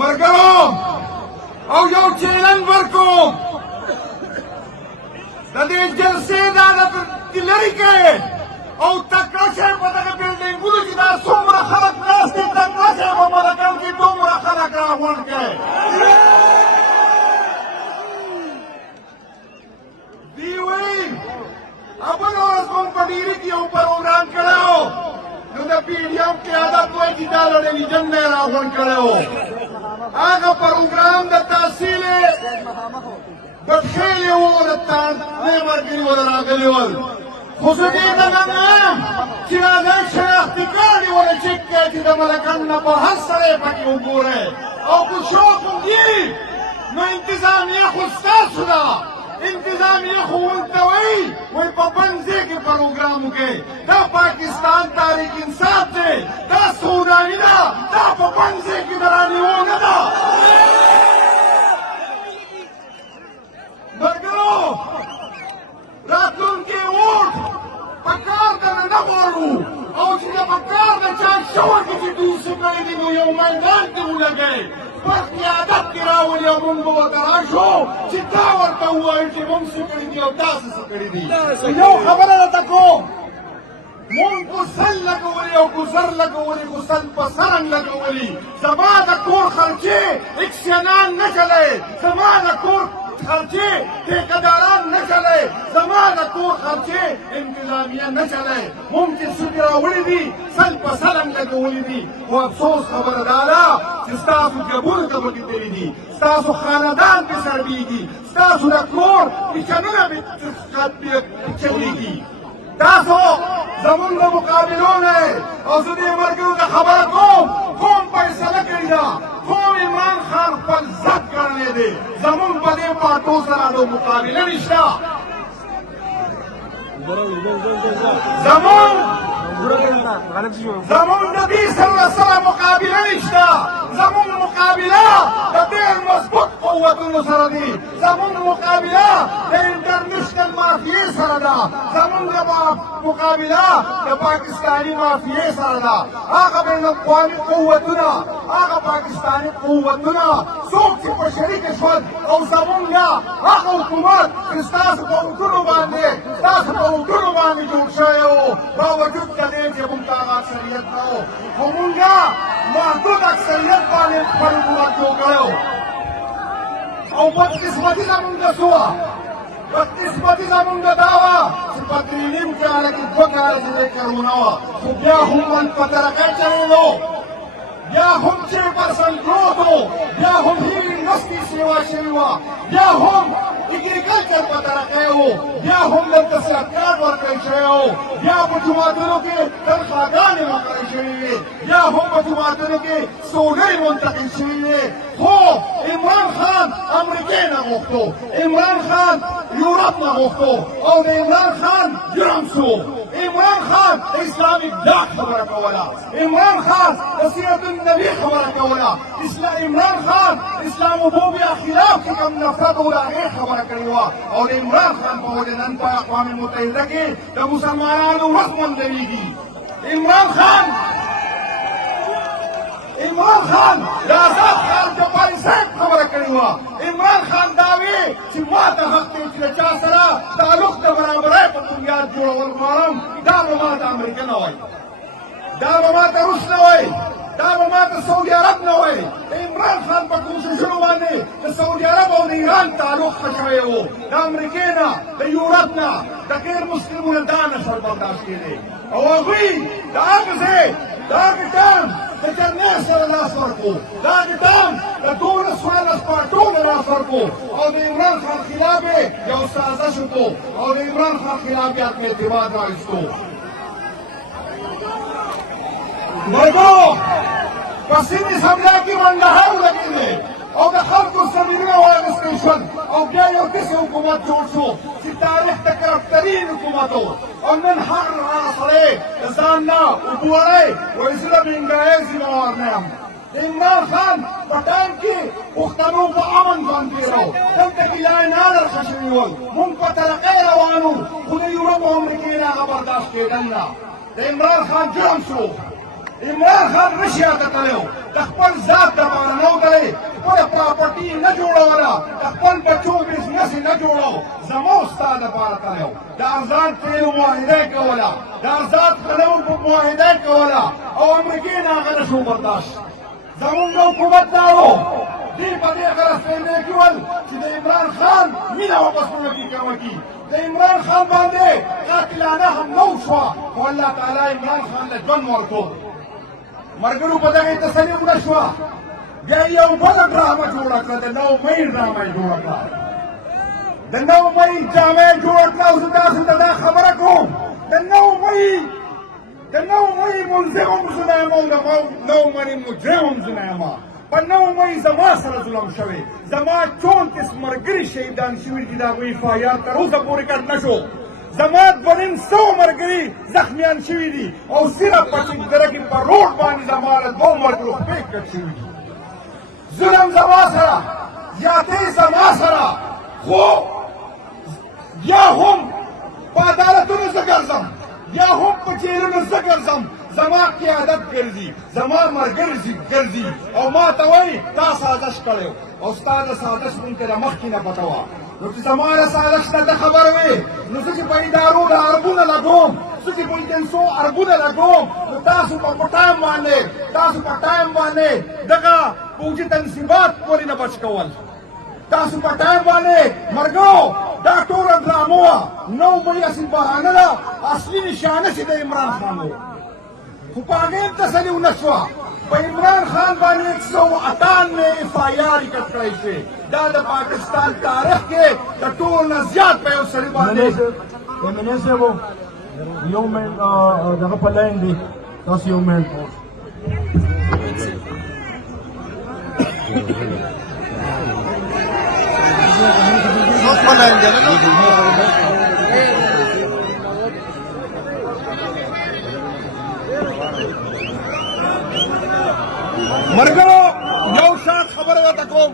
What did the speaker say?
ملګرو او یو چیلنج ورکوم د دې جلسې دا د لرې کړئ او تکړه شئ په دغه بلډینګونو چې دا څومره خلک ناست دي تکړه شئ په ملکم کې دومره خلک راغونډ کړئ دوی وایي بله ورځ مونږ په ډیري کې یو پروګرام کړی و نو د پي ډي اف قیادت وایي چې دا له ټلویزیون نه یې راغونډ کړی و هغه پروګرام د تحصیل بدخیلې وو د تانې ملګري ول راغلي ول خو زه دې ته نه وایم چې هغه شناختي کاڼي ونه چک کړئ چې د ملکم نه بهر سړی پکې وګورئ او که شوق هم دي نو انتظامیه خو ستاسو ده انتظامیه خو ورته وایي په بند ځای کې پروګرام وکړئ دا پاکستان تحریک انصاف دی دا سوداني ده دا په بند ځای کې د رانیو نه ده ملګرو راتلونکی ووټ په کار دنه نه غواړو او چې د په کار د چا شوه کې چې دوی څه کړي دي نو یو میدان کې ولګئ پر قیادت کې راولي او مونږ به ورته راشو چې دا ورته ووایو چې مونږ څه کړي دي او تاسو څه کړي دي یو خبره درته کوم مونږ ګوسل لګولي او ګوزر لګولي ګوسل په سرنګ لګولي زما د کور خرچې اکسیانان نه چلی زما د کور خرچې ټیکهداران نه چلی زما د کور خرچې انتظامیه نه چلی مونږ چې سودې راوړي دي سل په سلنګ لګولي دي خو افسوس خبره دا ده چې ستاسو جېبونو ته پکې تللي دي ستاسو خاندان پې سړبېږي ستاسو د کور کچنونه پې چلېږي تاسو زمونږ د مقابلو نه او زه دې ملګرو ته خبره کوم فیصله کړې ده کوم عمران خان خپل ذات ګڼلی دی زمونږ په دې پارټو سره د مقابله نشته زمونږ د دې سره مقابله نشته زمونږ مقابله د ډېر مضبوط قوتونو سره دي زمونږ مقابله د انټرنیشنل مافیې سره ده زمونږ مقابله د پاکستاني مافیې سره ده هغه بین الاقوامي قوتونه هغه پاکستاني قوتونه څوک چې په شریکه شول او زمونږ هغه حکومت چې ستاسو په وګړو باندې جوړ شوی و باوجود د دې چې موږ ته هغه اکثریت نه و خو موږ محدود اکثریت باندې خپل حکومت جوړ کړی و او بدقسمتي زمونږ څه وه بدقسمتي زمونږ دا وه چې په درې نیم کاله کې دوه کاله چې دې کارونه وه خو بیا هم من په ترقۍ چلېدو بیا هم 3% growth و بیا هم هیوی انډسټري سیوا شوې وه بیا هم اګریکلچر په ترقۍ و بیا هم دلته صحت کارت ورکړی شوی و بیا په جوماتونو کې تنخواګانې ورکړی شوې وې بیا هم په جوماتونو کې سوګۍ منتقل شوې وې خو عمران خان امریکې نه غوښتو عمران خان یورپ نه غوښتو او د عمران خان جرم شو عمران خان د اسلامي بلاک خبره کوله عمران خان د سیرت النبي خبره کوله عمران خان اسلام وبوبیا خلاف چې کوم نفرت او هغې خبره کړې وه او د عمران خان په وجه نن په اقوام متحده کې د مسلمانانو ورځ مندویږي عمران خان د آزاد خان جباري صاحب خبره کړې وه عمران خان دا وی چې ما ته حق دی چې د چا سره تعلق د برابرۍ په بنیاد جوړول غواړم دا به ما ته امریکا نه وایي دا به ما ته روس نه وایي دا به ما ته سعودي عرب نه وایي د عمران خان په کوششونو باندې د سعودي عرب او د ایران تعلق ښه شوی و د امریکې نه د یورپ نه د غیر مسلمونو دا نشر برداشت کېدی او هغوی د هغه ځای د هغه ټایم د جرنیل سره لاس ورکړو د هغه ټایم د 12 پارټو نه لاس ورکړو او د عمران خان خلاف یې یو سازش وکړو او د عمران خان خلاف یې عدم اعتماد راویستو ملګرو په سیند اسامبلیا کې منډهار ولګېدې او د خلکو زمینونه واخیستل شول او بیا یو داسې حکومت جوړ شو چې تاریخ د کرفترین حکومت و او نن هر سړی د ځان نه اوبه وړی وایي زه د بېنګایۍ ذمهوار نه یم د عمران خان په ټایم کې پښتنو په امن ژوند تېرو دلته کې لاینادر ښه شوي ول مونږ په ترقۍ روان وو خو د یورپ او امریکې نه هغه برداشت کېدل نه د عمران خان جرم شو عمران خان نشي هغه تللی و د خپل ذات دپاره نه و تللی زمونږ حکومت داو دې په دې غرض پرېږدي کول چې د عمران خان مینه واپس ورکړي کومه کي د عمران خان باندې قاتلانه حمله وشوه خو الله تعالی عمران خان له ژوند ورکړو مرګرو په دغه تسلي ونه شوه بیا یو بله ډرامه جوړه کړه د 9 مۍ ډرامه یې جوړه کړه د 9 مۍ ډرامه یې جوړه کړه او زه تاسو ته دا خبره کوم د 9 مۍ ملزم هم زه نه یم او د 9 مۍ مجرم هم زه نه یم په 9 مۍ زما سره ظلم شوی زما 34 ملګري شهیدان شوي دي د هغوی اف آی آر تر اوسه پورې کټ نه شو زما 250 ملګري زخمیان شوي دي او صرف په چکدره کې په روډ باندې زما له 2 ملګرو خپې کټ شوي دي ظلم زما سره زیاتې زما سره خو یا هم په عدالتونو زه ګرځم یا هم په جیلونو زه ګرځم زما قیادت ګرځي زما ملګري ګرځي او ما ته وایي تا سازش کړی او ستا د سازش مونږ ته د مخکې نه پته وه نو چې زما د سازش نه ته خبر وې نو زه چې په ادارو د اربونه لګوم زه چې په ایجنسو اربونه لګوم نو تاسو په ټایم باندې دغه پوځي تنصیبات پورې نه بچ کول تاسو په ټایم باندې مرګو دا ټوله ډرامه وه 9 مۍ اصلي بهانه ده اصلي نشانه چې د عمران خان و خو په هغې هم تسلي ونه شوه په عمران خان باندې 198 اف آی آر کټ کړی شوې دا د پاکستان تاریخ کې د ټول نه زیات په یو سړي باندې MNA صاحب یو مین دغه په لاین دی تاسو یو مین مرګو یو شان خبره ورته کوم